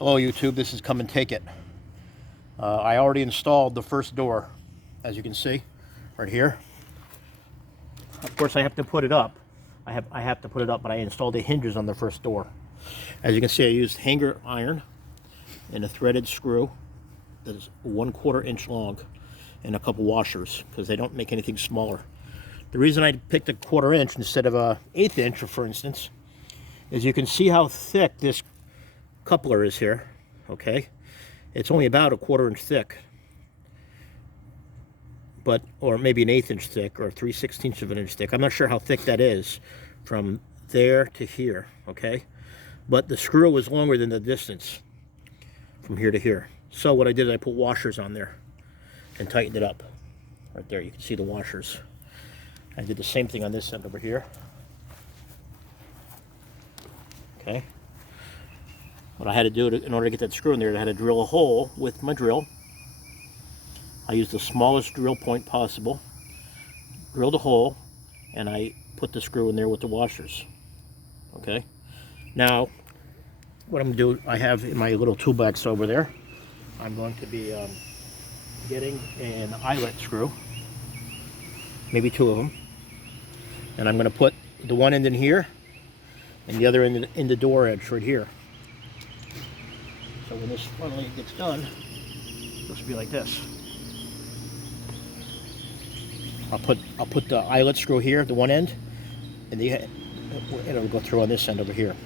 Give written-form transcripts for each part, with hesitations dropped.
Hello YouTube, this is Come and Take It. I already installed the first door, as you can see, right here. Of course I have to put it up. I have to put it up, but I installed the hinges on the first door. As you can see, I used hanger iron and a threaded screw that is 1/4 inch long and a couple washers, because they don't make anything smaller. The reason I picked a 1/4 inch instead of a 1/8 inch, for instance, is you can see how thick this coupler is here. Okay, it's only about a 1/4 inch thick, but or maybe an 1/8 inch thick or 3/16 of an inch thick. I'm not sure how thick that is from there to here. Okay, but the screw is longer than the distance from here to here. So what I did is I put washers on there and tightened it up. Right there, you can see the washers. I did the same thing on this end over here. Okay. What I had to do in order to get that screw in there, I had to drill a hole with my drill. I used the smallest drill point possible, drilled a hole, and I put the screw in there with the washers. Okay. Now, what I'm going to do, I have in my little toolbox over there, I'm going to be getting an eyelet screw, maybe 2 of them, and I'm going to put the one end in here and the other end in the door edge right here. So when this finally gets done, it'll just be like this. I'll put the eyelet screw here, the one end, and it'll go through on this end over here.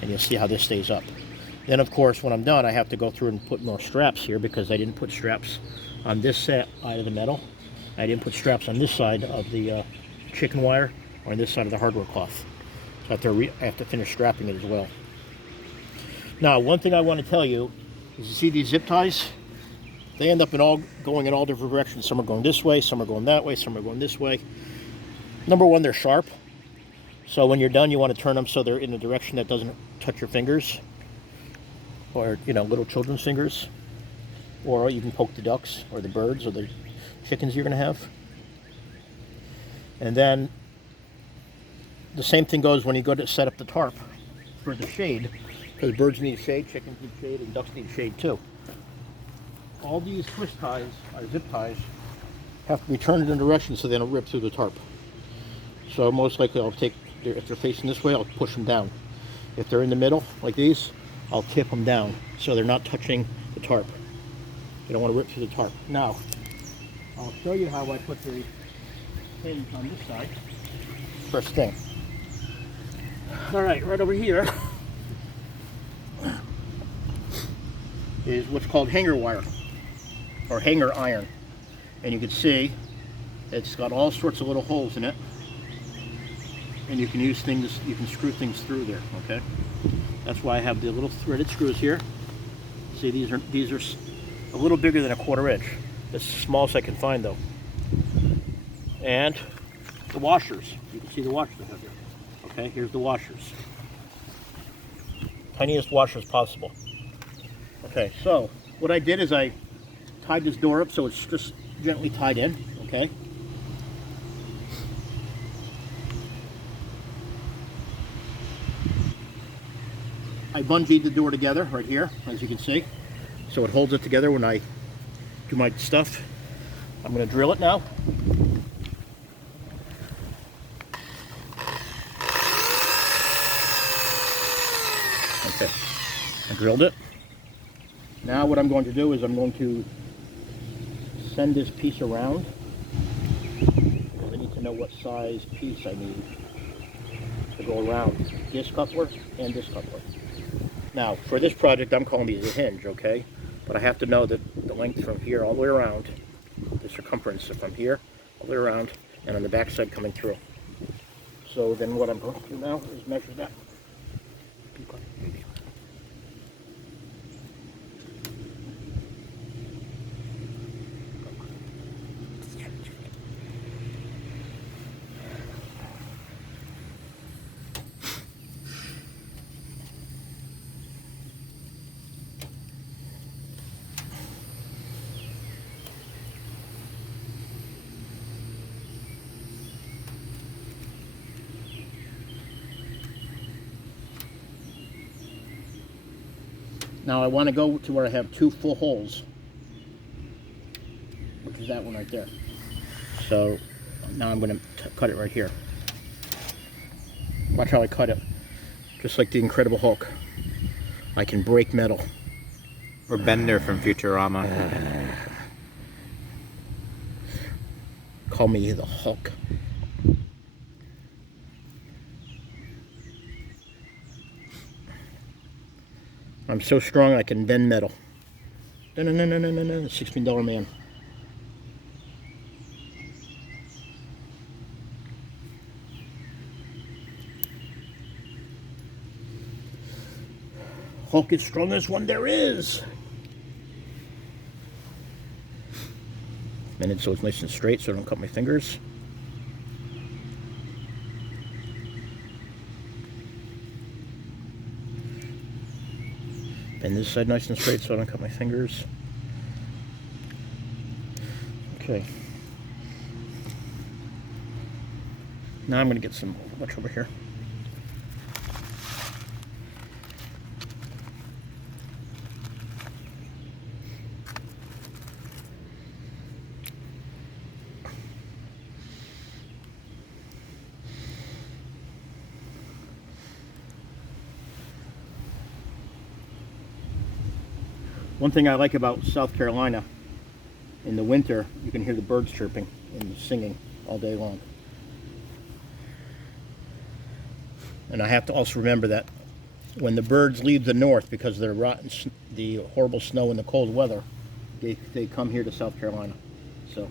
And you'll see how this stays up. Then of course when I'm done, I have to go through and put more straps here, because I didn't put straps on this side of the metal. I didn't put straps on this side of the chicken wire or on this side of the hardware cloth. So I have to finish strapping it as well. Now, one thing I want to tell you is, you see these zip ties? They end up going in all different directions. Some are going this way, some are going that way, some are going this way. Number one, they're sharp. So when you're done, you want to turn them so they're in a direction that doesn't touch your fingers, or little children's fingers, or you can poke the ducks or the birds or the chickens you're going to have. And then the same thing goes when you go to set up the tarp for the shade, because birds need shade, chickens need shade, and ducks need shade too. All these twist ties, or zip ties, have to be turned in a direction so they don't rip through the tarp. So most likely if they're facing this way, I'll push them down. If they're in the middle, like these, I'll tip them down so they're not touching the tarp. You don't want to rip through the tarp. Now, I'll show you how I put the pins on this side. First thing. All right, right over here is what's called hanger wire, or hanger iron. And you can see it's got all sorts of little holes in it. And you can screw things through there, okay? That's why I have the little threaded screws here. See, these are a little bigger than a 1/4 inch. That's the smallest I can find though. And the washers. You can see the washers I have here. Okay, here's the washers. Tiniest washers possible. Okay, so what I did is I tied this door up so it's just gently tied in, okay? I bungeed the door together right here, as you can see, so it holds it together when I do my stuff. I'm going to drill it now. Okay, I drilled it. Now what I'm going to do is I'm going to send this piece around. I need to know what size piece I need to go around this coupler and this coupler. Now, for this project, I'm calling these a hinge, okay? But I have to know that the length from here all the way around, the circumference from here all the way around, and on the back side coming through. So then what I'm going to do now is measure that. Now I want to go to where I have 2 full holes, which is that one right there. So now I'm going to cut it right here. Watch how I cut it. Just like the Incredible Hulk. I can break metal. Or Bender from Futurama. Call me the Hulk. I'm so strong I can bend metal. No, $16 man. Hulk is strongest one there is. Bend it so it's nice and straight so I don't cut my fingers. Bend this side nice and straight so I don't cut my fingers. Okay. Now I'm going to get some much over here. One thing I like about South Carolina, in the winter, you can hear the birds chirping and singing all day long. And I have to also remember that when the birds leave the north because of the horrible snow and the cold weather, they come here to South Carolina. So.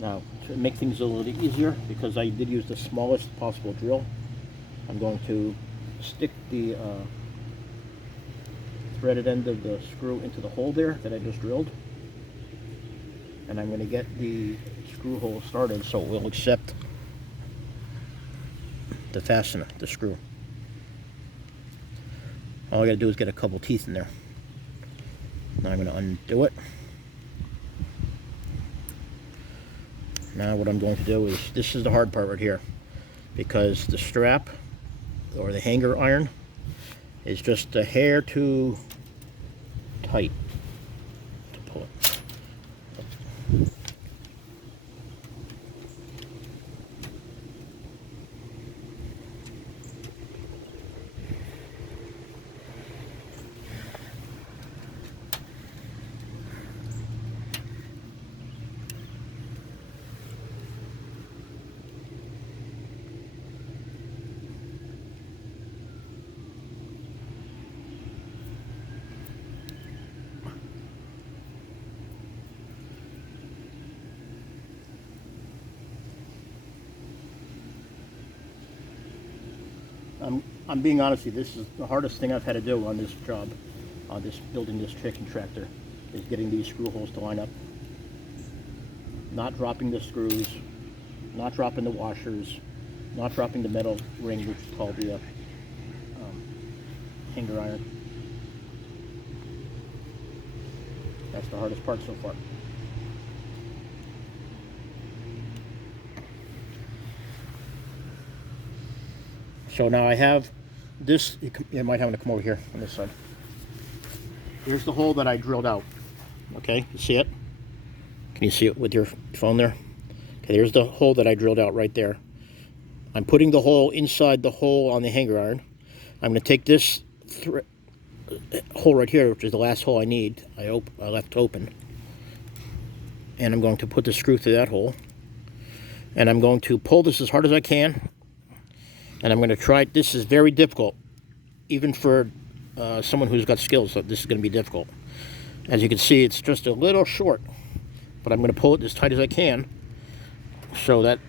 Now, to make things a little easier, because I did use the smallest possible drill, I'm going to stick the threaded end of the screw into the hole there that I just drilled. And I'm going to get the screw hole started so it will accept the fastener, the screw. All I got to do is get a couple teeth in there. Now I'm going to undo it. Now what I'm going to do is, this is the hard part right here, because the strap or the hanger iron is just a hair too tight to pull it. I'm being honest with you, this is the hardest thing I've had to do on this job, building this chicken tractor, is getting these screw holes to line up. Not dropping the screws, not dropping the washers, not dropping the metal ring, which is called the hanger iron. That's the hardest part so far. So now I have this, you might have to come over here on this side. Here's the hole that I drilled out. Okay, you see it? Can you see it with your phone there? Okay, there's the hole that I drilled out right there. I'm putting the hole inside the hole on the hanger iron. I'm going to take this hole right here, which is the last hole I need, I left open. And I'm going to put the screw through that hole. And I'm going to pull this as hard as I can. And I'm going to try, this is very difficult, even for someone who's got skills, so this is going to be difficult. As you can see, it's just a little short, but I'm going to pull it as tight as I can so that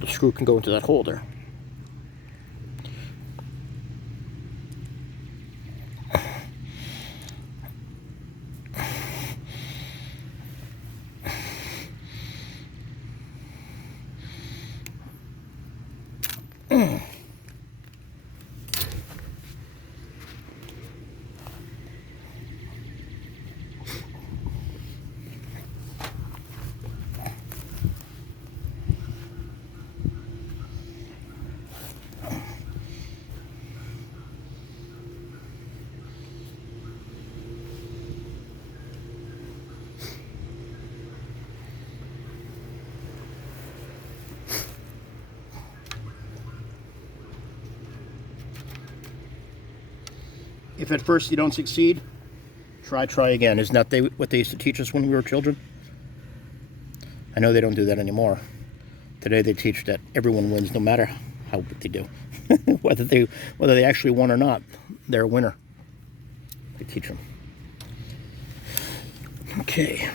the screw can go into that hole there. if at first you don't succeed, try again. Isn't that what they used to teach us when we were children? I know they don't do that anymore. Today they teach that everyone wins no matter how good they do. whether they actually won or not, they're a winner. They teach them. Okay.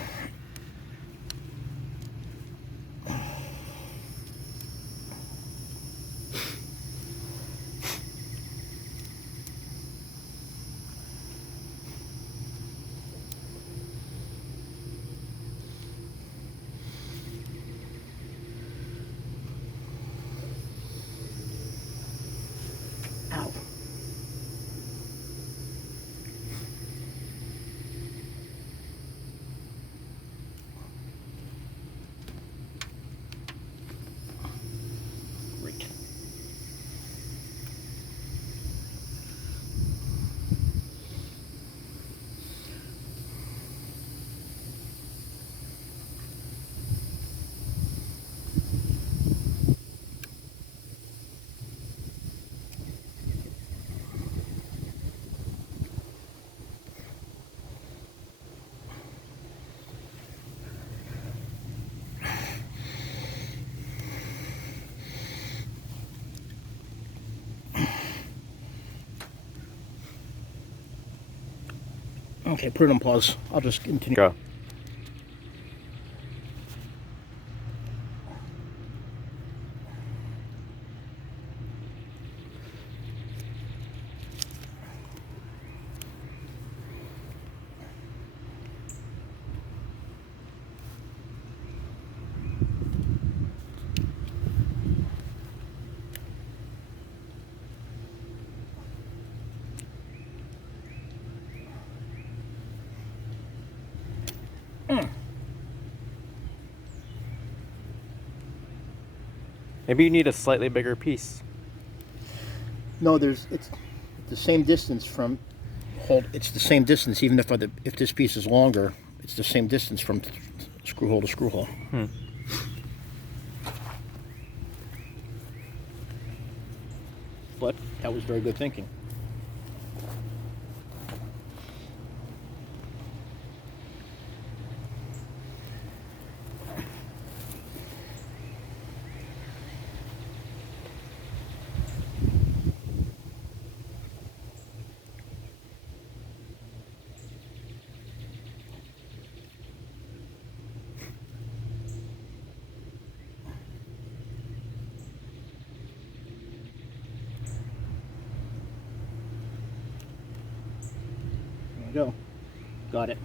Ow. Great. Okay, put it on pause. I'll just continue. Go. Maybe you need a slightly bigger piece. No, it's the same distance from it's the same distance even if this piece is longer, it's the same distance from screw hole to screw hole. But that was very good thinking. Go. Got it.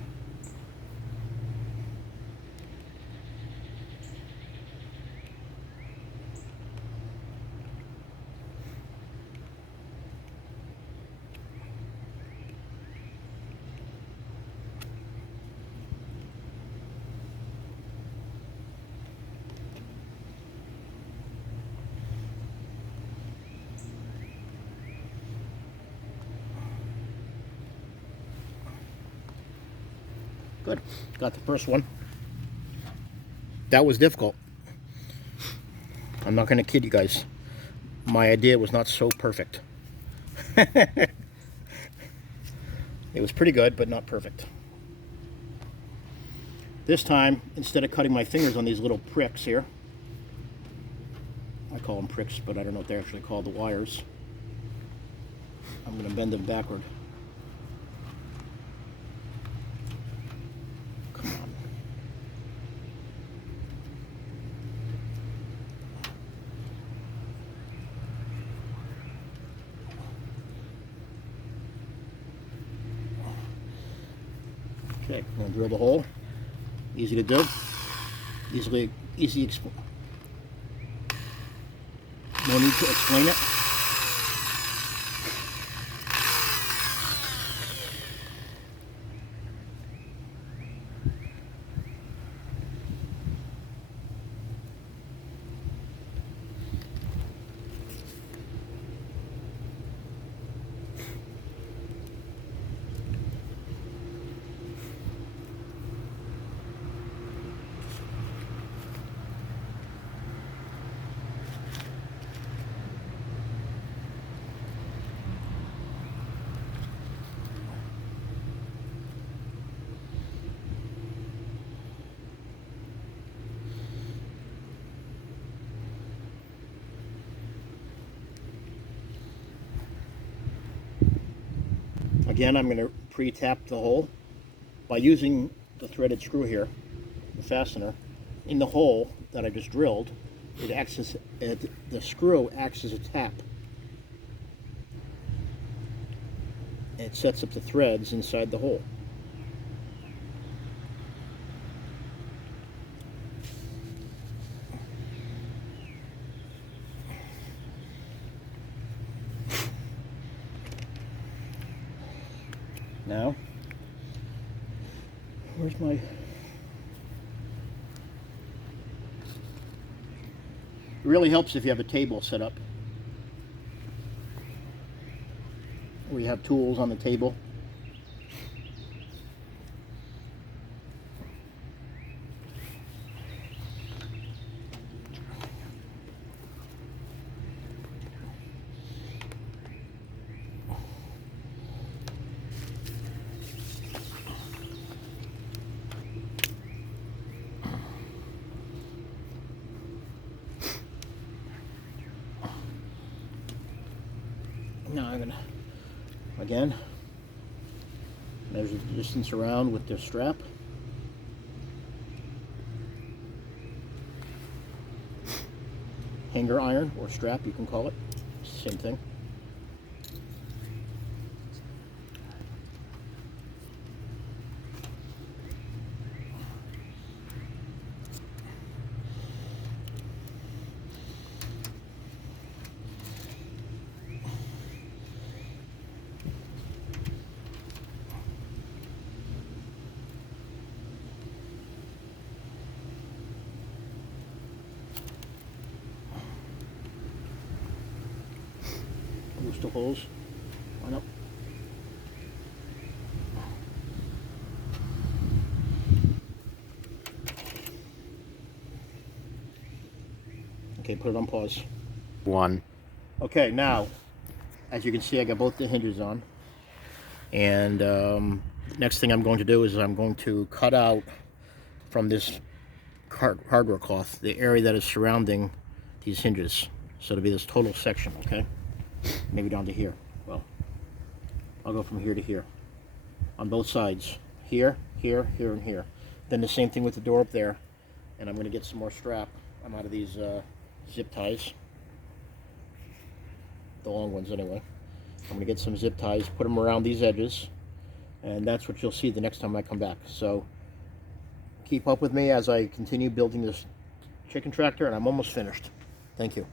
Good. Got the first one. That was difficult. I'm not going to kid you guys. My idea was not so perfect. It was pretty good, but not perfect. This time, instead of cutting my fingers on these little pricks here, I call them pricks, but I don't know what they're actually called, the wires, I'm going to bend them backward. Okay, I'm going to drill the hole. Easy to do. Easy. No need to explain it. Again, I'm going to pre-tap the hole by using the threaded screw here, the fastener, in the hole that I just drilled. The screw acts as a tap. It sets up the threads inside the hole. Now, where's my... It really helps if you have a table set up where you have tools on the table. Now I'm gonna, again, measure the distance around with the strap. Hanger iron or strap, you can call it. Same thing. Loose the holes. Line up. Okay, put it on pause. 1. Okay, now, as you can see, I got both the hinges on. And next thing I'm going to do is I'm going to cut out from this hardware cloth the area that is surrounding these hinges. So it'll be this total section, okay? Maybe down to here. Well, I'll go from here to here. On both sides. Here, here, here, and here. Then the same thing with the door up there. And I'm going to get some more strap. I'm out of these zip ties. The long ones anyway. I'm going to get some zip ties, put them around these edges. And that's what you'll see the next time I come back. So keep up with me as I continue building this chicken tractor, and I'm almost finished. Thank you.